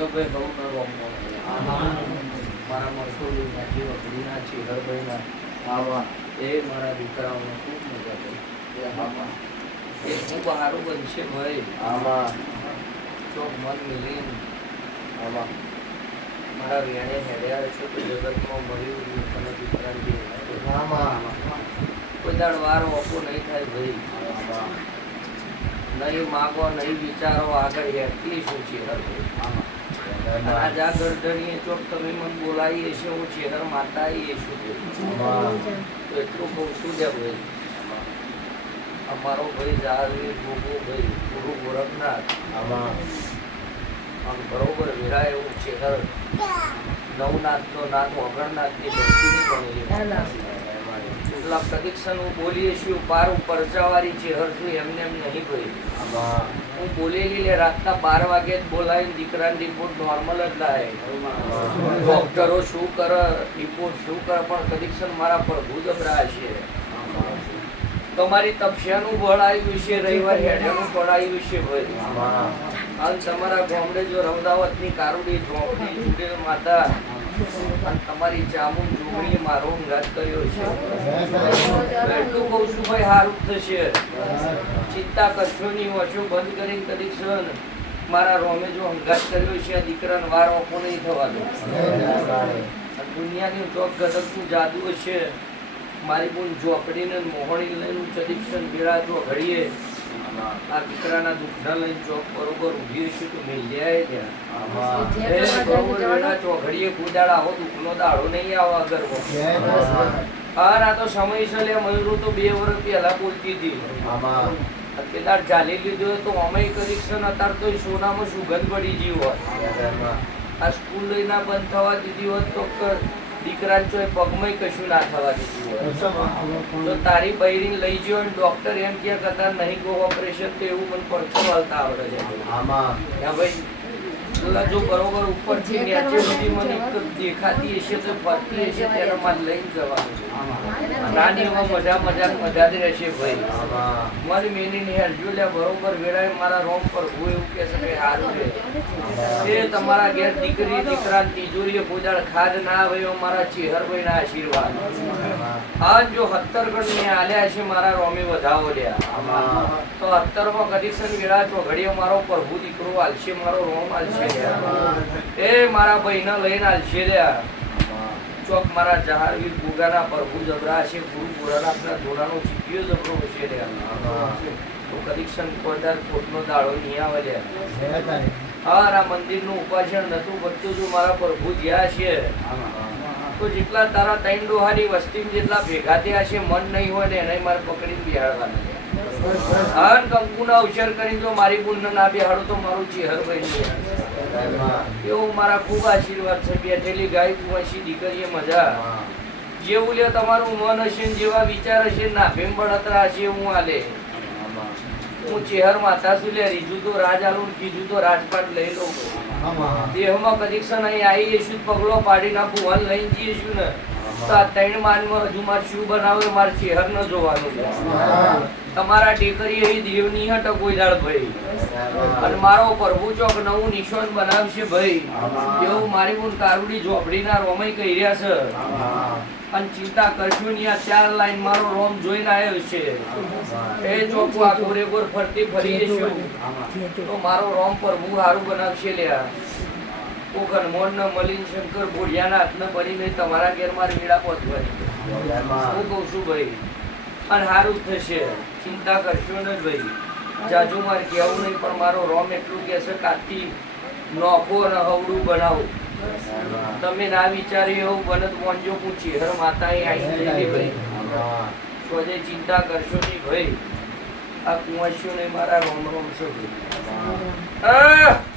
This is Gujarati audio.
જો ભાઈ બહુ નો રોમનો મારા મરસોલી નાખી વકડીના ચીહરભાઈના આવા એ મારા દીકરાઓને ખૂબ મજા કરી એ ખૂબ સારું બનશે ભાઈ આમાં ચોક મન મિલીને આમાં મારા વેણે હેડ્યા છો તો જગતમાં મળ્યું તને દીકરાની કોઈ દાડ વાર ઓપો નહીં થાય ભાઈ નહીં માગો નહીં વિચારો આગળ હેઠતી શું ચેહર રાજા ગરદણીએ ચોક તમે મને બોલાવીએ છે હું ચેહર માતા એ શું એટલું બહુ શું છે ભાઈ અમારો ભાઈ જાળવી ગોગો ભાઈ ગુરુ ગોરખનાથ આમ બરોબર વેરા એવું ચેહર નવનાથનો નાથ ઓગણનાથની ભક્તિની બનેલી એટલા પ્રદિક્ષણ હું બોલીએ છું પાર પરચાવાળી ચેહર છું એમને એમ નહીં ભાઈ હું બોલેલી લે રાતના 12 વાગે જ બોલાવીને દીકરાની રિપોર્ટ નોર્મલ જ લાવે ડોક્ટરો શું કરે રિપોર્ટ શું કરે પણ પ્રદિક્ષણ મારા પ્રભુ જબરા છે તમારી તપસ્યાનું બળ આવ્યું છે રવિવાર હેડ્યાનું બળ આવ્યું છે ભાઈ અને તમારા ગામડે જો અમદાવાદની કારુડી ઝોપડી ચૂડેલ માતા અને તમારી જામુન જોગણીએ મારો અંગાત કર્યો છે એટલું કહું છું ભાઈ સારું થશે ચિંતા કરશો નહીં ઓછો બંધ કરીને કદીક્ષણ મારા રોમે જો અંગાત કર્યો છે આ દીકરાને વાર ઓપો નહીં થવાનો દુનિયાની ચોક ગદકનું જાદુ હશે મારી બોન ઝોપડીને મોહણી લઈને ચદીક્ષણ બેડા જો ઘડીએ આ દીકરાના દુઃખના લઈને ચોક બરોબર ઊભી હશે તો મેં જાય ત્યાં બરોબર બેડા ચોઘડીએ કુદાડા આવો દુઃખનો દાડો નહીં આવો અગર આ તો સમય છે લે મયુરો તો 2 વર્ષ પહેલા બોલતી હતી અત્યારે ચાલી લીધું તો અમે કદીક્ષણ અત્યારે તો સોનામાં સુગંધ પડી ગઈ હોત આ સ્કૂલ લઈને બંધ થવા દીધી હોત તો દીકરા ચો પગમાં કશું ના થવા દીધું હોય તો તારી બૈરીને લઈ ગયો અને ડોક્ટર એમ કે કદાચ નહીં ગો ઓપરેશન તો એવું મને પરચો હાલતા આવડે છે ભાઈ જો બરોબર ઉપરથી નીચે સુધી મને દેખાતી હશે તો ફરતી હશે ત્યારે મારે લઈને જવાનું નાની એમાં મજા રહેશે ભાઈ મારી મેની હેરજો લે બરોબર વેળાએ મારા રોમ પર હું એવું કે છે કે સારું છે એ તમારા ઘેર દીકરી દીકરા તિજોરીએ પૂજાળ ખાદ ના આવે મારા ચેહરભાઈ ના આશીર્વાદ આજ જો 17 ગણ ને આલ્યા છે મારા રોમે વધાવો લ્યા તો 17 માં કદીક્ષણ વેળા ચોઘડીઓ મારો પ્રભુ દીકરો આલશે મારો રોમ આલશે એ મારા ભાઈને લઈને આલશે લ્યા ચોક મારા જહારવીર ગુગાના પ્રભુ જબરા છે ગુરુ પુરાના ધોરાનો ચીપિયો જબરો છે લ્યા તો કદીક્ષણ કોદાર કોટનો દાડો નહીં આવે લ્યા આ મંદિરનું ઉપાસન નતું બધું જો મારા પ્રભુ જ્યાં છે તો જેટલા તારા 3 ડોહાની વસ્તી જેટલા ભેગા થયા છે મન નહીં હોય ને એને મારે પકડીને બિહાડવાના અન કંકુના અવસર કરીને જો મારી બુન ના બિહાડો તો મારું ચેહરભાઈ એવું મારા ખૂબ આશીર્વાદ છે બેઠેલી ગાય કુંવાસી દીકરીએ મજા જેવું લે તમારું મન હશે જેવા વિચાર હશે ના ભેમ બળતરા હશે હું આલે હું ચેહર માતા છું લે રીજું તો રાજ આલું કીધું તો રાજપાટ લઈ લઉં દેહમાં કદીક્ષણ અહીં આવી જઈશું પગલો પાડી નાખું વન લઈને જઈશું ને તો આ 3 માનમાં હજુ મારે શું બનાવે મારે ચેહર ન જોવાનું તમારા ટેકરી અહીં દેવની હટ કોઈ દાળ ભાઈ અને મારો પ્રભુ ચોક નવું નિશાન બનાવશે ભાઈ એવું મારી બોન કારુડી ઝોપડીના રોમય કહી રહ્યા છે અને ચિંતા કરશું નહીં આ 4 લાઈન મારો રોમ જોઈને આવ્યો છે એ ચોખ્ખું આ ગોરેગોર ફરતી ફરી જશું તો મારો રોમ પ્રભુ સારું બનાવશે લ્યા કોકન મોન ન મલિન શંકર બોડિયાના હાથને પડી નહીં તમારા ઘેર મારે મેળા પહોંચવાની હું કહું છું ભાઈ અને સારું થશે ચિંતા કરશો ને ભાઈ જાજુ મારે કહેવું નહીં પણ મારો રોમ એટલું કહેશે કાથી નોખો અને હવડું બનાવું તમે ના વિચારી એવું બનત મોંજો પૂછી હર માતા આવી ભાઈ સોજે ચિંતા કરશો નહીં ભાઈ આ કુંવસ્યો ને મારા રોમ રોમ છે ભાઈ